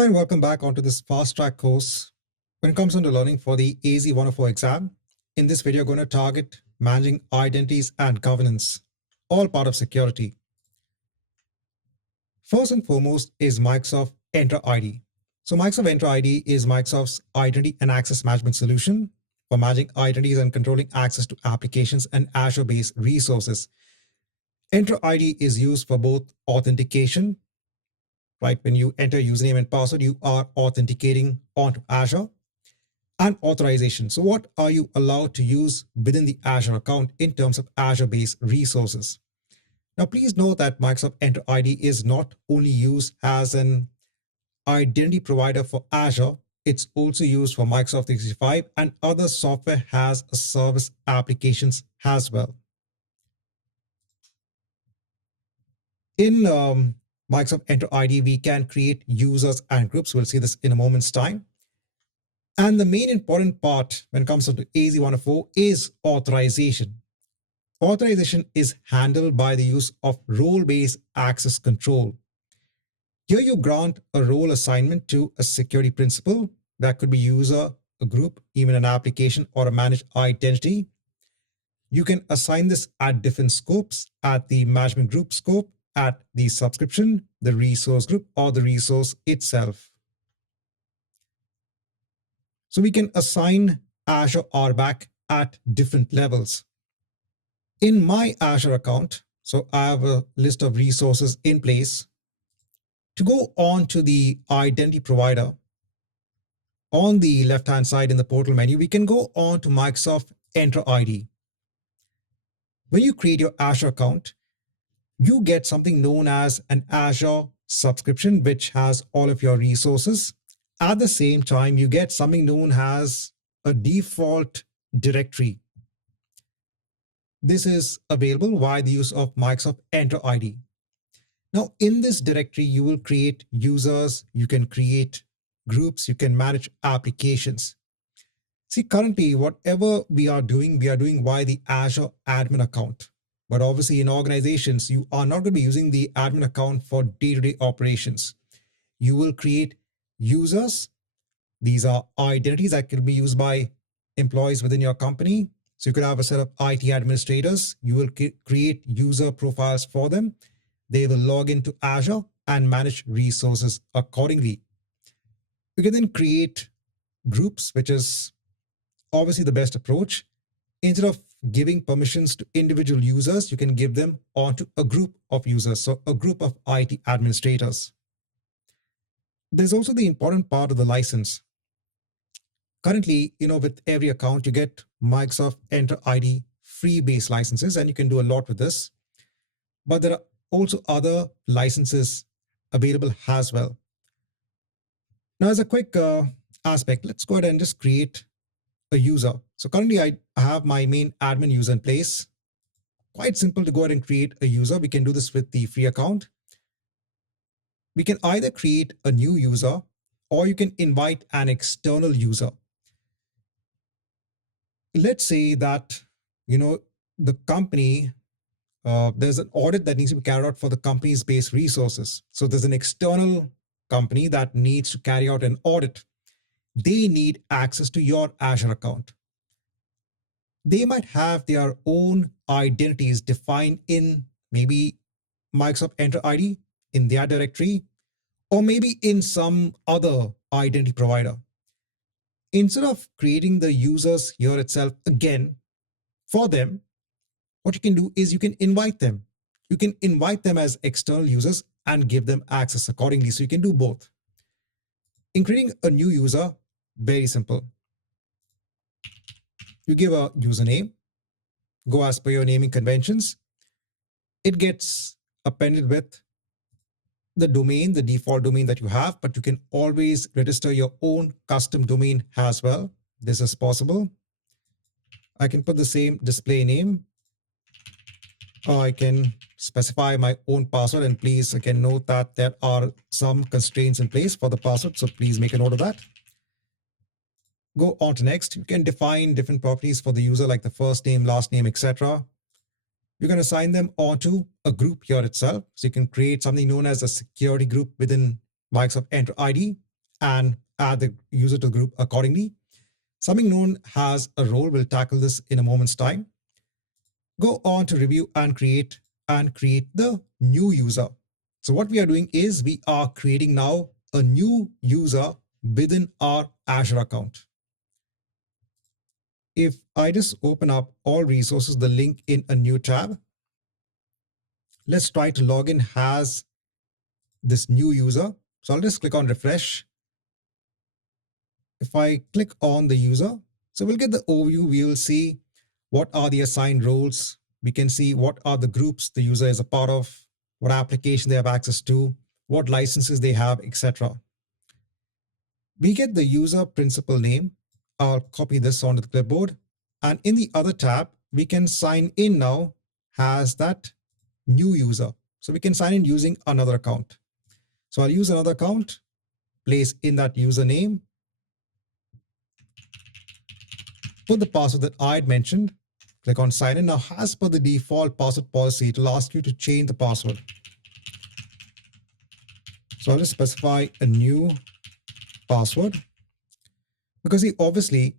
Hi, and welcome back onto this fast track course. When it comes on to learning for the AZ-104 exam, in this video, we're going to target managing identities and governance, all part of security. First and foremost is Microsoft Entra ID. So Microsoft Entra ID is Microsoft's identity and access management solution for managing identities and controlling access to applications and Azure-based resources. Entra ID is used for both authentication, right? When you enter username and password, you are authenticating onto Azure, and authorization. So what are you allowed to use within the Azure account in terms of Azure-based resources? Now, please note that Microsoft Entra ID is not only used as an identity provider for Azure, it's also used for Microsoft 365 and other software as a service applications as well. In Microsoft Entra ID, we can create users and groups. We'll see this in a moment's time. And the main important part when it comes to AZ-104 is authorization. Authorization is handled by the use of role-based access control. Here you grant a role assignment to a security principal. That could be user, a group, even an application, or a managed identity. You can assign this at different scopes, at the management group scope, at the subscription, the resource group, or the resource itself. So we can assign Azure RBAC at different levels. In my Azure account, so I have a list of resources in place. To go on to the identity provider, on the left-hand side in the portal menu, we can go on to Microsoft Entra ID. When you create your Azure account, you get something known as an Azure subscription, which has all of your resources. At the same time, you get something known as a default directory. This is available via the use of Microsoft Entra ID. Now, in this directory, you will create users, you can create groups, you can manage applications. See, currently, whatever we are doing via the Azure admin account. But obviously, in organizations, you are not going to be using the admin account for day-to-day operations. You will create users. These are identities that can be used by employees within your company. So you could have a set of IT administrators. You will create user profiles for them. They will log into Azure and manage resources accordingly. You can then create groups, which is obviously the best approach. Instead of giving permissions to individual users, you can give them onto a group of users, so a group of IT administrators. There's also the important part of the license. Currently, with every account, you get Microsoft Entra ID free base licenses, and you can do a lot with this. But there are also other licenses available as well. Now, as a quick aspect, let's go ahead and just create a user. So currently, I have my main admin user in place. Quite simple to go ahead and create a user. We can do this with the free account. We can either create a new user or you can invite an external user. Let's say that, the company, there's an audit that needs to be carried out for the company's base resources. So there's an external company that needs to carry out an audit. They need access to your Azure account. They might have their own identities defined in maybe Microsoft Entra ID in their directory, or maybe in some other identity provider. Instead of creating the users here itself again for them, what you can do is you can invite them. You can invite them as external users and give them access accordingly. So you can do both. In creating a new user, very simple. You give a username, go as per your naming conventions. It gets appended with the domain, the default domain that you have, but you can always register your own custom domain as well. This is possible. I can put the same display name, or I can specify my own password. And please, again, note that there are some constraints in place for the password. So please make a note of that. Go on to next. You can define different properties for the user, like the first name, last name, etc. You can assign them onto a group here itself. So you can create something known as a security group within Microsoft Entra ID. and add the user to the group accordingly. Something known as a role. We'll tackle this in a moment's time. Go on to review and create the new user. So what we are doing is we are creating now a new user within our Azure account. If I just open up all resources, the link in a new tab, let's try to log in as this new user. So I'll just click on refresh. If I click on the user, so we'll get the overview. We will see what are the assigned roles. We can see what are the groups the user is a part of, what application they have access to, what licenses they have, etc. We get the user principal name. I'll copy this onto the clipboard. And in the other tab, we can sign in now as that new user. So we can sign in using another account. So I'll use another account, place in that username, put the password that I had mentioned, click on sign in. Now, as per the default password policy, it will ask you to change the password. So I'll just specify a new password, because obviously,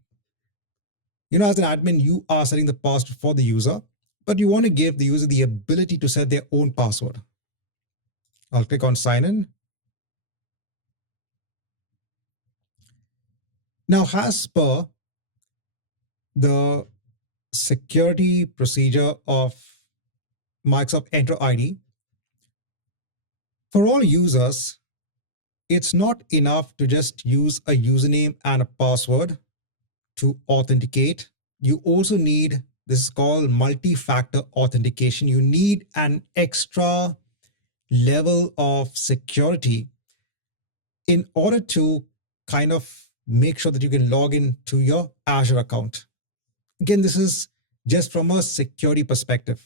as an admin, you are setting the password for the user, but you want to give the user the ability to set their own password. I'll click on sign in. Now, as per the security procedure of Microsoft Entra ID, for all users, it's not enough to just use a username and a password to authenticate. You also need, this is called multi-factor authentication. You need an extra level of security in order to kind of make sure that you can log in to your Azure account. Again, this is just from a security perspective.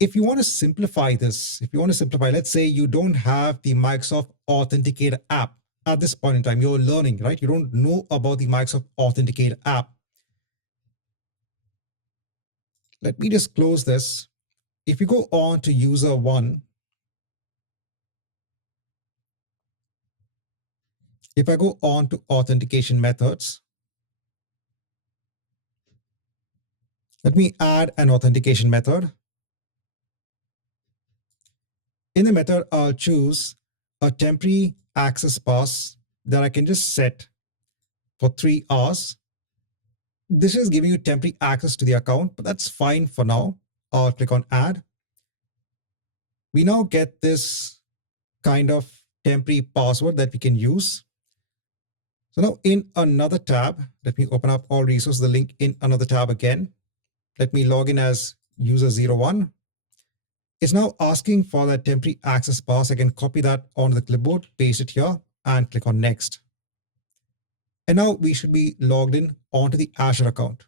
If you want to simplify this, let's say you don't have the Microsoft Authenticator app at this point in time, you're learning, right? You don't know about the Microsoft Authenticator app. Let me just close this. If you go on to user one, if I go on to authentication methods, let me add an authentication method. In the method, I'll choose a temporary access pass that I can just set for 3 hours. This is giving you temporary access to the account, but that's fine for now. I'll click on add. We now get this kind of temporary password that we can use. So now in another tab, let me open up all resources, the link in another tab again. Let me log in as user 01. It's now asking for that temporary access pass. I can copy that onto the clipboard, paste it here, and click on next. And now we should be logged in onto the Azure account.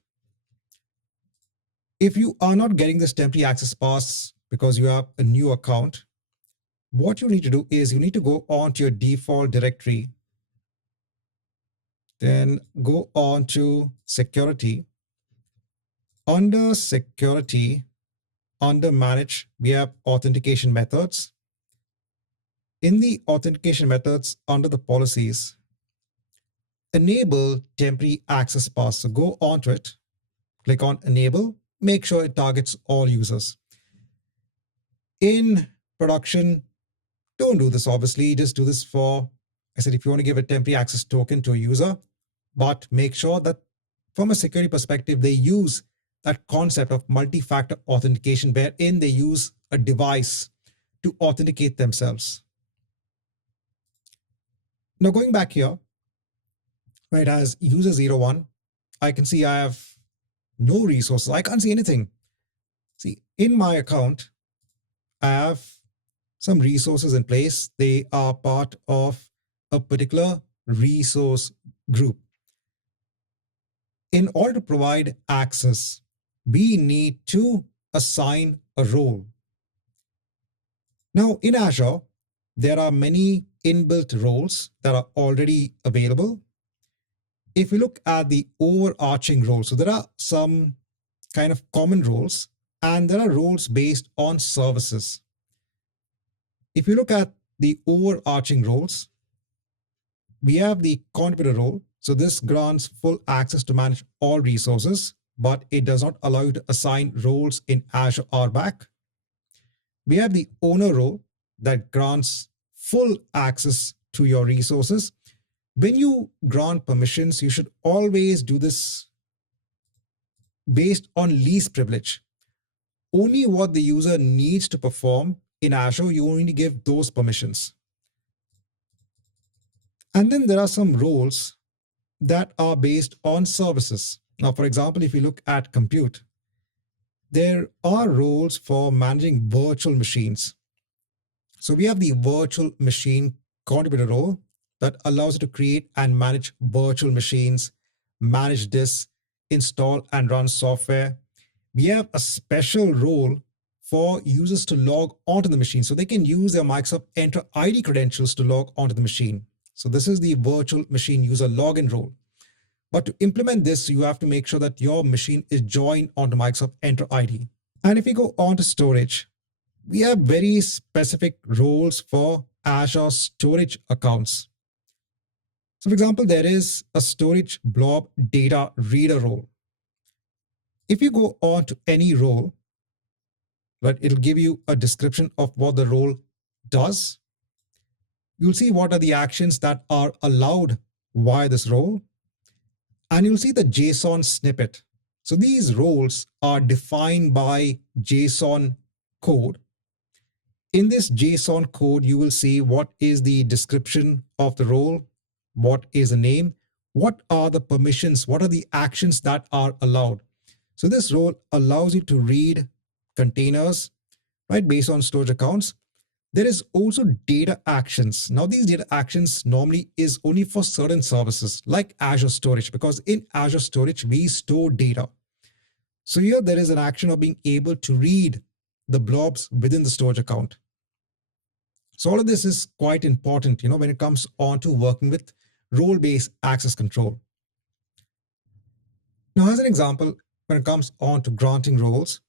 If you are not getting this temporary access pass because you have a new account, what you need to do is you need to go on to your default directory, then go on to security. Under security, under manage, we have authentication methods. In the authentication methods, under the policies, enable temporary access pass. So go on to it, click on enable, make sure it targets all users. In production, don't do this, obviously, just do this for, I said, if you want to give a temporary access token to a user, but make sure that from a security perspective, they use that concept of multi-factor authentication, wherein they use a device to authenticate themselves. Now going back here, right, as user 01, I can see I have no resources. I can't see anything. See, in my account, I have some resources in place. They are part of a particular resource group. In order to provide access, we need to assign a role. Now in Azure, there are many inbuilt roles that are already available. If we look at the overarching roles, so there are some kind of common roles, and there are roles based on services. If you look at the overarching roles, we have the contributor role. So this grants full access to manage all resources, but it does not allow you to assign roles in Azure RBAC. We have the owner role that grants full access to your resources. When you grant permissions, you should always do this based on least privilege. Only what the user needs to perform in Azure, you only give those permissions. And then there are some roles that are based on services. Now, for example, if you look at compute, there are roles for managing virtual machines. So we have the virtual machine contributor role that allows you to create and manage virtual machines, manage disks, install and run software. We have a special role for users to log onto the machine. So they can use their Microsoft Entra ID credentials to log onto the machine. So this is the virtual machine user login role. But to implement this, you have to make sure that your machine is joined onto Microsoft Entra ID. And if we go on to storage, we have very specific roles for Azure storage accounts. So for example, there is a storage blob data reader role. If you go on to any role, right, it'll give you a description of what the role does. You'll see what are the actions that are allowed via this role. And you'll see the JSON snippet. So these roles are defined by JSON code. In this JSON code, you will see what is the description of the role, what is the name, what are the permissions, what are the actions that are allowed. So this role allows you to read containers, right, based on storage accounts. There is also data actions. Now these data actions normally is only for certain services like Azure Storage, because in Azure Storage, we store data. So here there is an action of being able to read the blobs within the storage account. So all of this is quite important, when it comes on to working with role-based access control. Now, as an example, when it comes on to granting roles,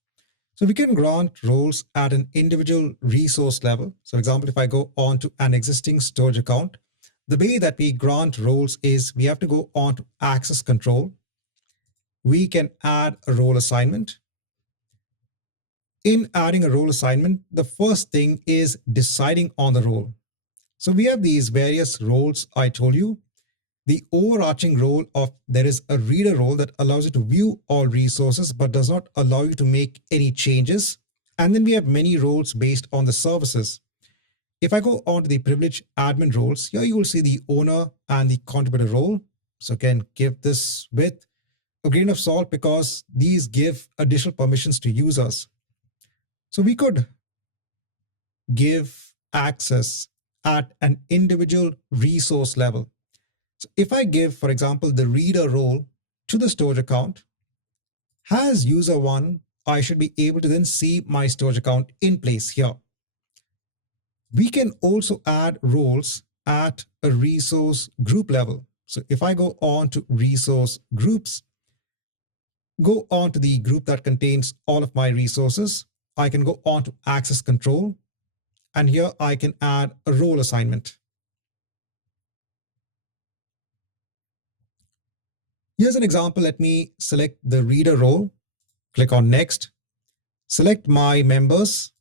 so we can grant roles at an individual resource level. So for example, if I go on to an existing storage account, the way that we grant roles is we have to go on to access control. We can add a role assignment. In adding a role assignment, the first thing is deciding on the role. So we have these various roles I told you. The overarching role of there is a reader role that allows you to view all resources but does not allow you to make any changes. And then we have many roles based on the services. If I go on to the privileged admin roles, here you will see the owner and the contributor role. So again, give this with a grain of salt because these give additional permissions to users. So we could give access at an individual resource level. So if I give, for example, the reader role to the storage account, as user one, I should be able to then see my storage account in place here. We can also add roles at a resource group level. So if I go on to resource groups, go on to the group that contains all of my resources, I can go on to access control, and here I can add a role assignment. Here's an example. Let me select the reader role, click on next, select my members.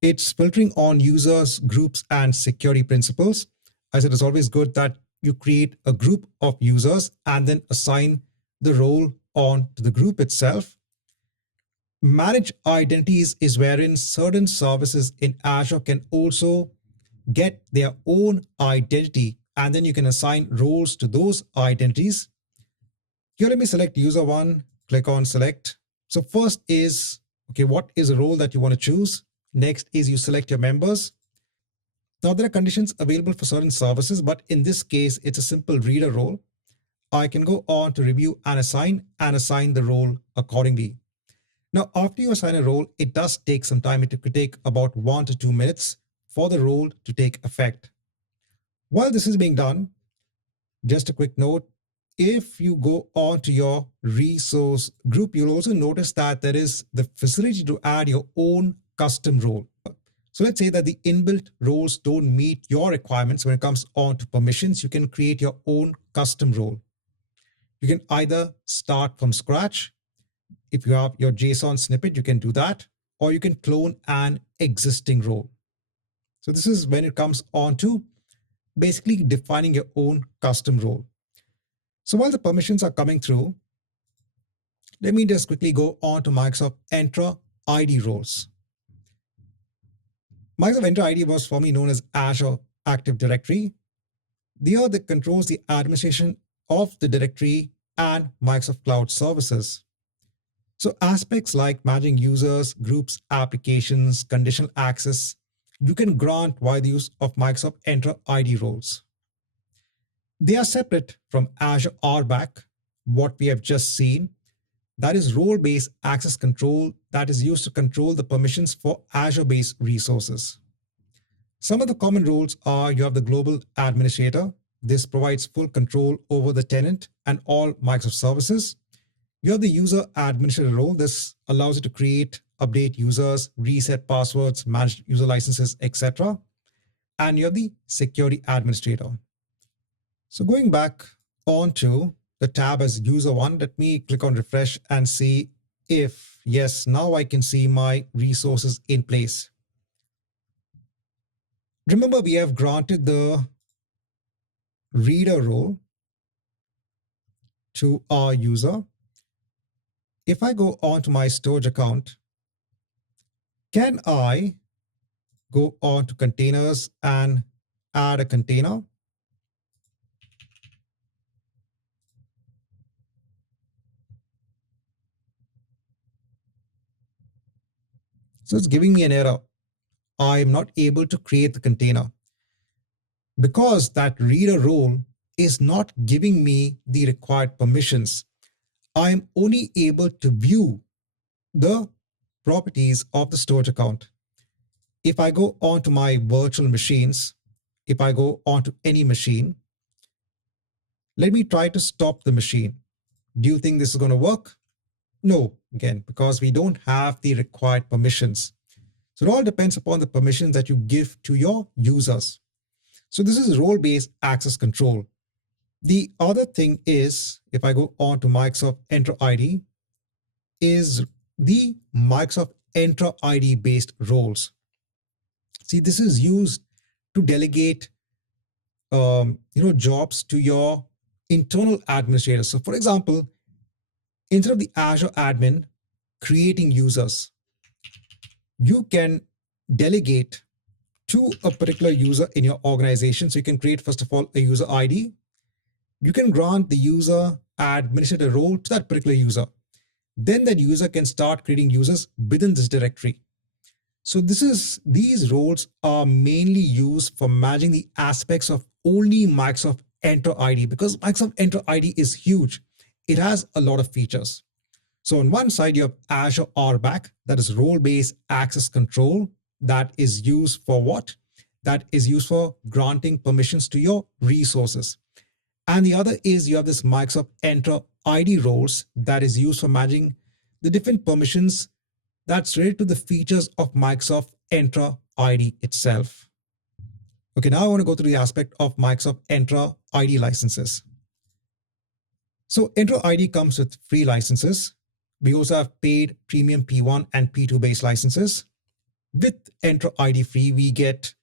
It's filtering on users, groups, and security principles. I said it's always good that you create a group of users and then assign the role on to the group itself. Manage identities is wherein certain services in Azure can also get their own identity, and then you can assign roles to those identities. Here, let me select user one, click on select. So first is, okay, what is a role that you want to choose? Next is you select your members. Now there are conditions available for certain services, but in this case, it's a simple reader role. I can go on to review and assign the role accordingly. Now, after you assign a role, it does take some time. It could take about 1 to 2 minutes for the role to take effect. While this is being done, just a quick note, if you go on to your resource group, you'll also notice that there is the facility to add your own custom role. So let's say that the inbuilt roles don't meet your requirements when it comes on to permissions. You can create your own custom role. You can either start from scratch. If you have your JSON snippet, you can do that, or you can clone an existing role. So this is when it comes on to basically defining your own custom role. So while the permissions are coming through, let me just quickly go on to Microsoft Entra ID roles. Microsoft Entra ID was formerly known as Azure Active Directory. They are that controls the administration of the directory and Microsoft Cloud services. So aspects like managing users, groups, applications, conditional access, you can grant via the use of Microsoft Entra ID roles. They are separate from Azure RBAC, what we have just seen. That is role-based access control that is used to control the permissions for Azure-based resources. Some of the common roles are you have the global administrator. This provides full control over the tenant and all Microsoft services. You have the user administrator role. This allows you to create, update users, reset passwords, manage user licenses, etc. And you have the security administrator. So going back onto the tab as user one, let me click on refresh and see if, yes, now I can see my resources in place. Remember, we have granted the reader role to our user. If I go on to my storage account, can I go on to containers and add a container? So it's giving me an error. I'm not able to create the container because that reader role is not giving me the required permissions. I'm only able to view the properties of the storage account. If I go on to my virtual machines, if I go on to any machine, let me try to stop the machine. Do you think this is going to work? No, again, because we don't have the required permissions. So it all depends upon the permissions that you give to your users. So this is role-based access control. The other thing is, if I go on to Microsoft Entra ID, is the Microsoft Entra ID based roles. See, this is used to delegate jobs to your internal administrators. So for example, instead of the Azure admin creating users, you can delegate to a particular user in your organization. So you can create, first of all, a user ID. You can grant the user administrator role to that particular user. Then that user can start creating users within this directory. So these roles are mainly used for managing the aspects of only Microsoft Entra ID, because Microsoft Entra ID is huge. It has a lot of features. So on one side, you have Azure RBAC, that is role-based access control. That is used for what? That is used for granting permissions to your resources. And the other is you have this Microsoft Entra ID roles that is used for managing the different permissions that's related to the features of Microsoft Entra ID itself. Okay, now I want to go through the aspect of Microsoft Entra ID licenses. So Entra ID comes with free licenses. We also have paid premium P1 and P2 based licenses. With Entra ID free, we get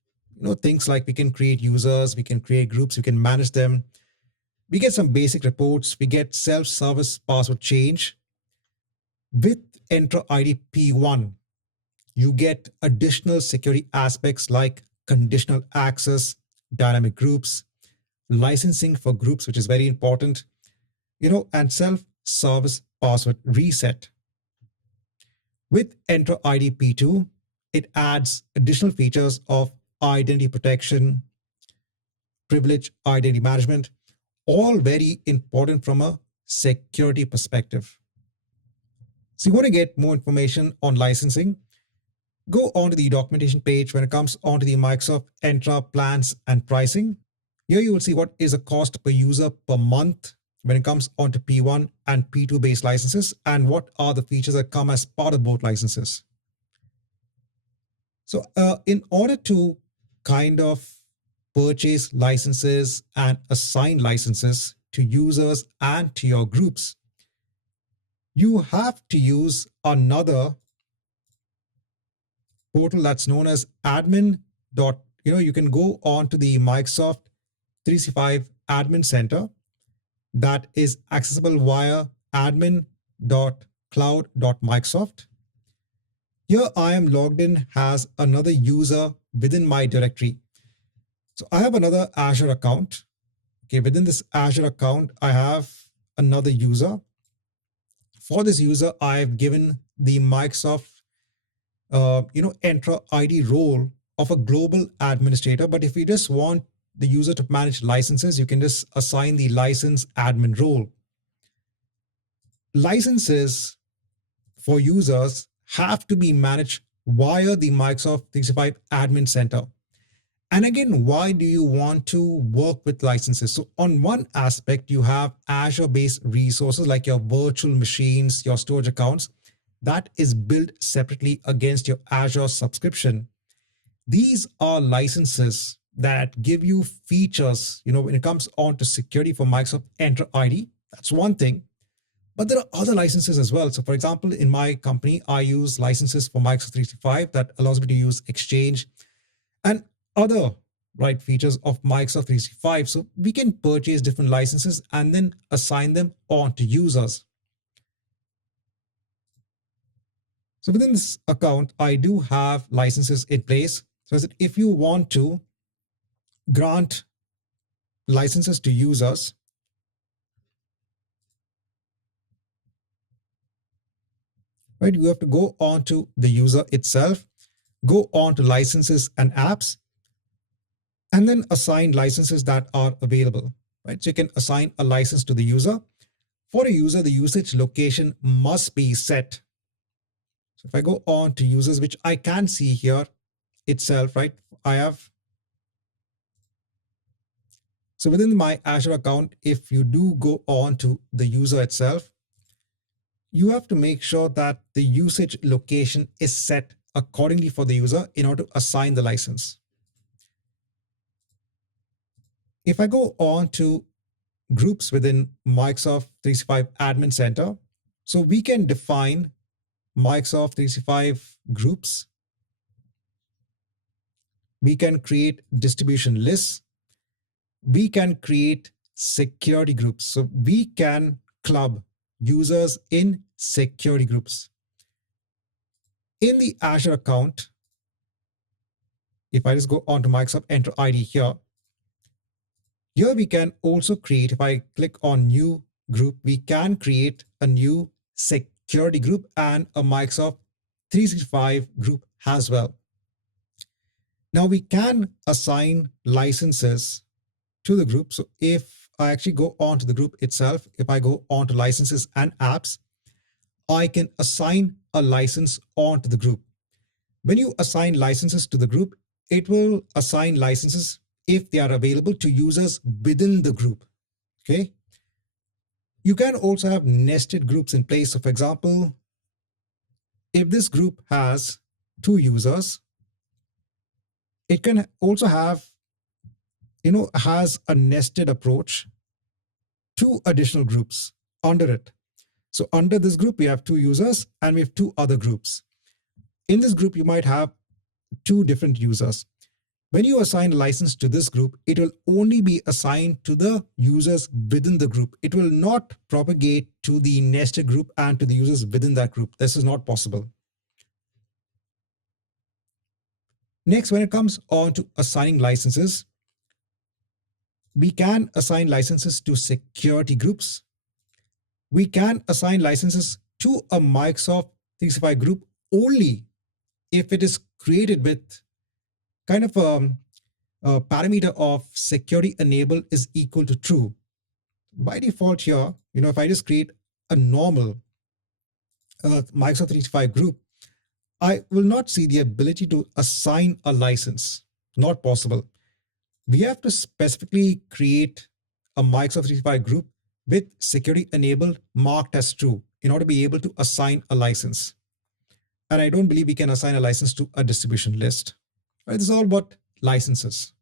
things like we can create users, we can create groups, we can manage them. We get some basic reports, we get self-service password change. With Entra ID P1, you get additional security aspects like conditional access, dynamic groups, licensing for groups, which is very important, and self-service password reset. With Entra ID P2, it adds additional features of identity protection, privilege identity management, all very important from a security perspective. So you want to get more information on licensing, go onto the documentation page when it comes onto the Microsoft Entra plans and pricing. Here you will see what is a cost per user per month when it comes onto P1 and P2 based licenses, and what are the features that come as part of both licenses. So in order to kind of purchase licenses and assign licenses to users and to your groups, you have to use another portal that's known as admin. You can go on to the Microsoft 365 Admin Center that is accessible via admin.cloud.microsoft. Here I am logged in as another user within my directory. So I have another Azure account. Okay, within this Azure account, I have another user. For this user, I've given the Microsoft Entra ID role of a global administrator. But if you just want the user to manage licenses, you can just assign the license admin role. Licenses for users have to be managed via the Microsoft 365 Admin Center. And again, why do you want to work with licenses? So on one aspect, you have Azure-based resources like your virtual machines, your storage accounts, that is built separately against your Azure subscription. These are licenses that give you features, when it comes on to security for Microsoft Entra ID. That's one thing. But there are other licenses as well. So for example, in my company, I use licenses for Microsoft 365 that allows me to use Exchange and other features of Microsoft 365. So we can purchase different licenses and then assign them on to users. So within this account, I do have licenses in place. So that if you want to grant licenses to users, you have to go on to the user itself, go on to licenses and apps, and then assign licenses that are available. So you can assign a license to the user. For a user, the usage location must be set. So if I go on to users, which I can see here itself, I have. So within my Azure account, if you do go on to the user itself, you have to make sure that the usage location is set accordingly for the user in order to assign the license. If I go on to groups within Microsoft 365 Admin Center, so we can define Microsoft 365 groups. We can create distribution lists. We can create security groups. So we can club users in security groups. In the Azure account, if I just go on to Microsoft Entra ID here we can also create, if I click on new group, we can create a new security group and a Microsoft 365 group as well. Now we can assign licenses to the group. So if I actually go on to the group itself, if I go on to licenses and apps, I can assign a license onto the group. When you assign licenses to the group, it will assign licenses if they are available to users within the group. Okay. You can also have nested groups in place. So for example, if this group has 2 users, it can also have, has a nested approach, 2 additional groups under it. So under this group, we have 2 users and we have 2 other groups. In this group, you might have 2 different users. When you assign a license to this group, it will only be assigned to the users within the group. It will not propagate to the nested group and to the users within that group. This is not possible. Next, when it comes on to assigning licenses, we can assign licenses to security groups. We can assign licenses to a Microsoft 365 group only if it is created with kind of a parameter of security enable is equal to true. By default here, if I just create a normal Microsoft 365 group, I will not see the ability to assign a license. Not possible. We have to specifically create a Microsoft 365 group with security enabled marked as true in order to be able to assign a license. And I don't believe we can assign a license to a distribution list. Right, this is all about licenses.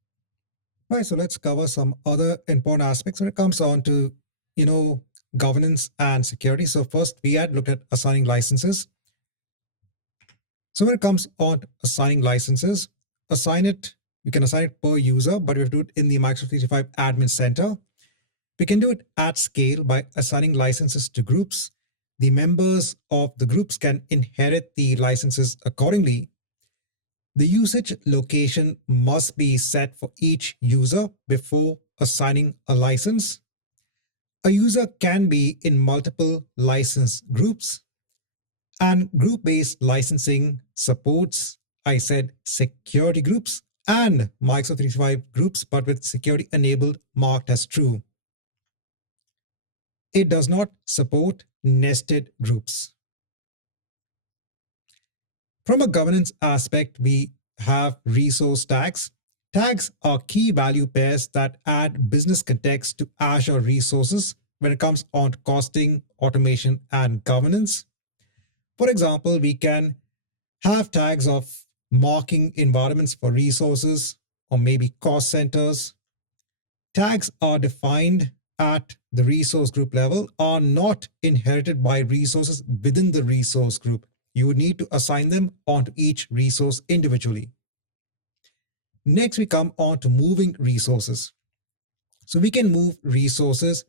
Right, so let's cover some other important aspects when it comes on to, governance and security. So first, we had looked at assigning licenses. So when it comes on assigning licenses, you can assign it per user, but we have to do it in the Microsoft 365 Admin Center. We can do it at scale by assigning licenses to groups. The members of the groups can inherit the licenses accordingly. The usage location must be set for each user before assigning a license. A user can be in multiple license groups, and group-based licensing supports, I said, security groups and Microsoft 365 groups, but with security enabled marked as true. It does not support nested groups. From a governance aspect, we have resource tags. Tags are key value pairs that add business context to Azure resources when it comes on to costing, automation, and governance. For example, we can have tags of marking environments for resources or maybe cost centers. Tags are defined at the resource group level, are not inherited by resources within the resource group. You would need to assign them onto each resource individually. Next, we come on to moving resources. So we can move resources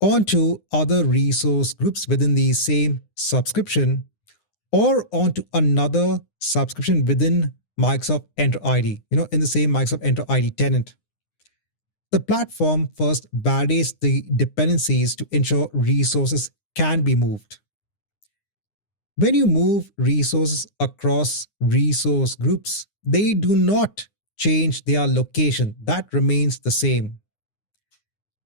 onto other resource groups within the same subscription or onto another subscription within Microsoft Entra ID, in the same Microsoft Entra ID tenant. The platform first validates the dependencies to ensure resources can be moved. When you move resources across resource groups, they do not change their location. That remains the same.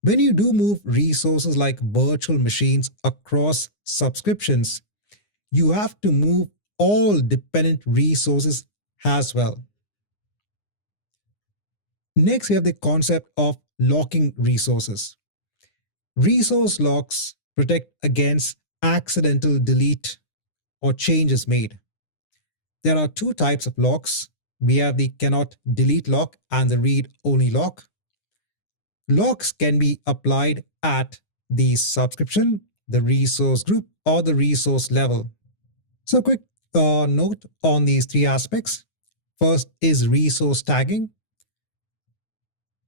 When you do move resources like virtual machines across subscriptions, you have to move all dependent resources as well. Next, we have the concept of locking resources. Resource locks protect against accidental delete or changes made. There are two types of locks. We have the CanNotDelete lock and the read-only lock. Locks can be applied at the subscription, the resource group, or the resource level. So quick note on these three aspects. First is resource tagging.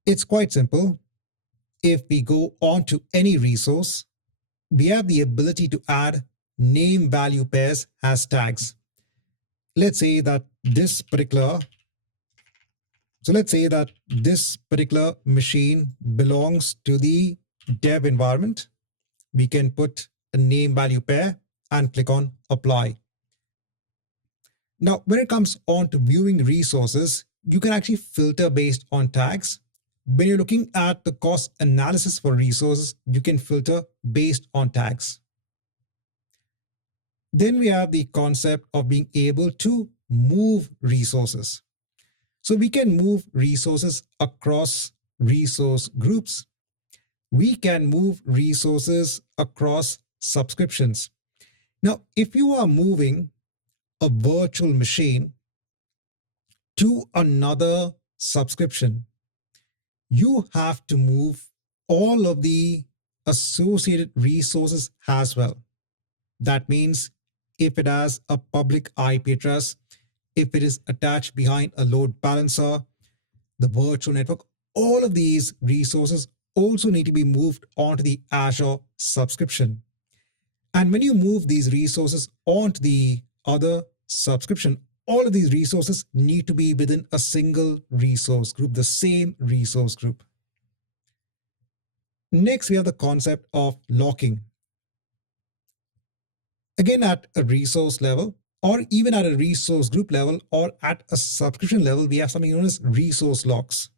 It's quite simple. If we go on to any resource, we have the ability to add name value pairs as tags. Let's say that this particular machine belongs to the dev environment. We can put a name value pair and click on apply. Now, when it comes on to viewing resources, you can actually filter based on tags. When you're looking at the cost analysis for resources, you can filter based on tags. Then we have the concept of being able to move resources. So we can move resources across resource groups. We can move resources across subscriptions. Now, if you are moving a virtual machine to another subscription, you have to move all of the associated resources as well. That means if it has a public IP address, if it is attached behind a load balancer, the virtual network, all of these resources also need to be moved onto the Azure subscription. And when you move these resources onto the other subscription, all of these resources need to be within a single resource group, the same resource group. Next, we have the concept of locking. Again, at a resource level, or even at a resource group level, or at a subscription level, we have something known as resource locks.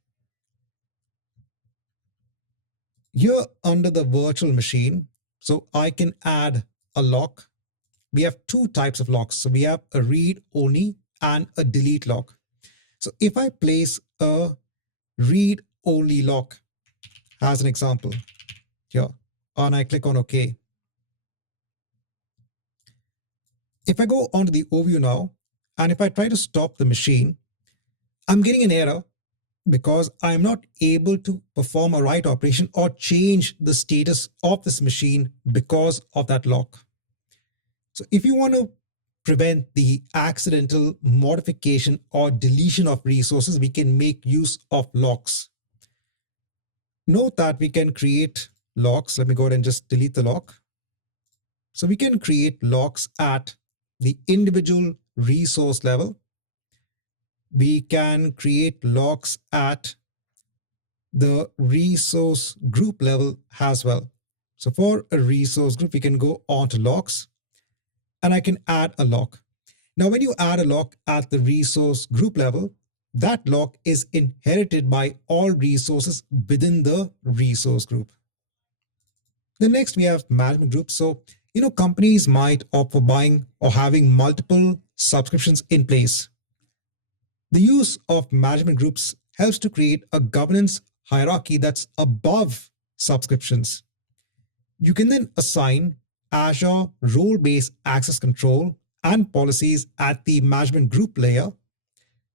Here under the virtual machine, so I can add a lock. We have two types of locks. So we have a read-only and a delete lock. So if I place a read-only lock as an example here, and I click on OK, If I go onto the overview now, and if I try to stop the machine, I'm getting an error because I'm not able to perform a write operation or change the status of this machine because of that lock. So if you want to prevent the accidental modification or deletion of resources, we can make use of locks. Note that we can create locks. Let me go ahead and just delete the lock. So we can create locks at the individual resource level. We can create locks at the resource group level as well. So for a resource group, we can go on to locks and I can add a lock. Now, when you add a lock at the resource group level, that lock is inherited by all resources within the resource group. Then next we have management groups. So, companies might opt for buying or having multiple subscriptions in place. The use of management groups helps to create a governance hierarchy that's above subscriptions. You can then assign Azure role-based access control and policies at the management group layer.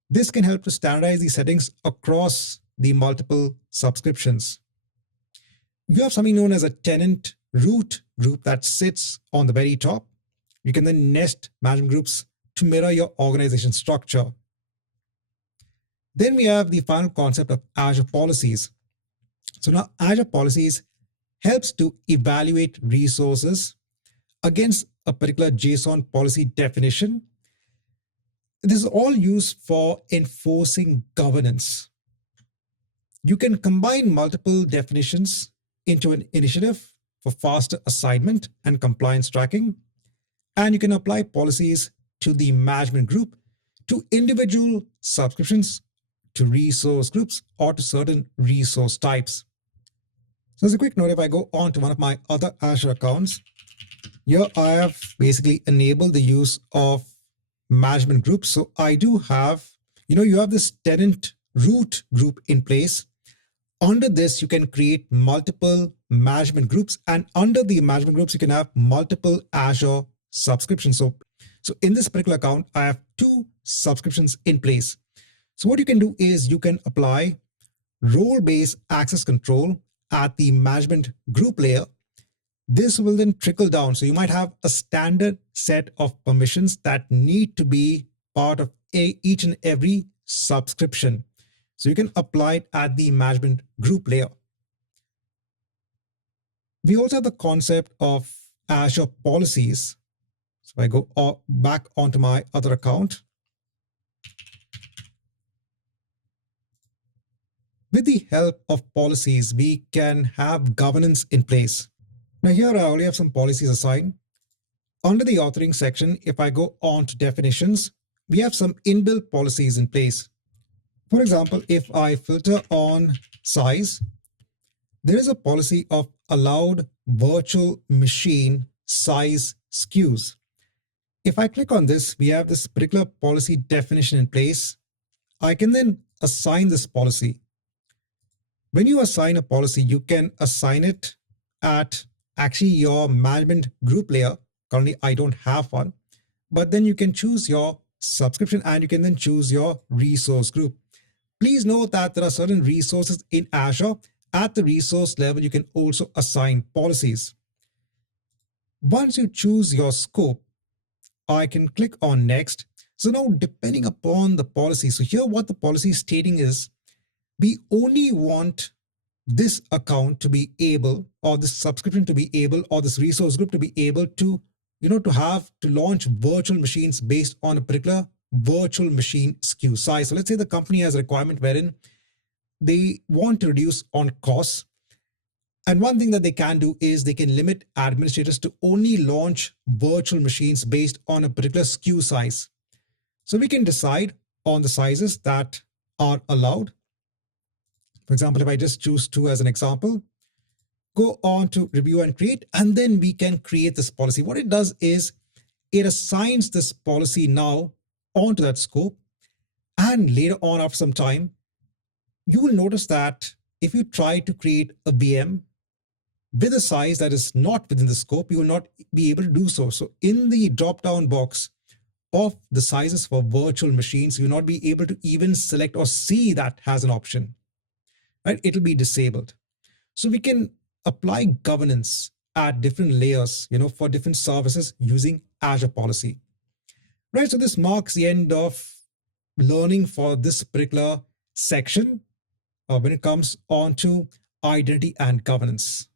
This can help to standardize the settings across the multiple subscriptions. You have something known as a tenant root group that sits on the very top. You can then nest management groups to mirror your organization structure. Then we have the final concept of Azure Policies. So now Azure Policies helps to evaluate resources against a particular JSON policy definition. This is all used for enforcing governance. You can combine multiple definitions into an initiative for faster assignment and compliance tracking. And you can apply policies to the management group, to individual subscriptions, to resource groups, or to certain resource types. So as a quick note, if I go on to one of my other Azure accounts, here I have basically enabled the use of management groups. So I do have, you have this tenant root group in place. Under this, you can create multiple management groups, and under the management groups, you can have multiple Azure subscriptions. So in this particular account, I have 2 subscriptions in place. So what you can do is you can apply role-based access control at the management group layer. This will then trickle down. So you might have a standard set of permissions that need to be part of each and every subscription. So you can apply it at the management group layer. We also have the concept of Azure Policies. So I go back onto my other account. With the help of policies, we can have governance in place. Now here I already have some policies assigned. Under the authoring section, if I go on to definitions, we have some inbuilt policies in place. For example, if I filter on size, there is a policy of allowed virtual machine size SKUs. If I click on this, we have this particular policy definition in place. I can then assign this policy. When you assign a policy, you can assign it at actually your management group layer. Currently, I don't have one, but then you can choose your subscription and you can then choose your resource group. Please note that there are certain resources in Azure. At the resource level, you can also assign policies. Once you choose your scope, I can click on next. So now depending upon the policy, so here what the policy is stating is, we only want this account to be able, or this subscription to be able, or this resource group to be able to, to launch virtual machines based on a particular virtual machine SKU size. So let's say the company has a requirement wherein they want to reduce on costs. And one thing that they can do is they can limit administrators to only launch virtual machines based on a particular SKU size. So we can decide on the sizes that are allowed. For example, if I just choose 2 as an example, go on to review and create, and then we can create this policy. What it does is it assigns this policy now onto that scope. And later on, after some time, you will notice that if you try to create a VM, with a size that is not within the scope, you will not be able to do so. So in the drop-down box of the sizes for virtual machines, you will not be able to even select or see that has an option, right? It'll be disabled. So we can apply governance at different layers, for different services using Azure Policy, right? So this marks the end of learning for this particular section when it comes on to identity and governance.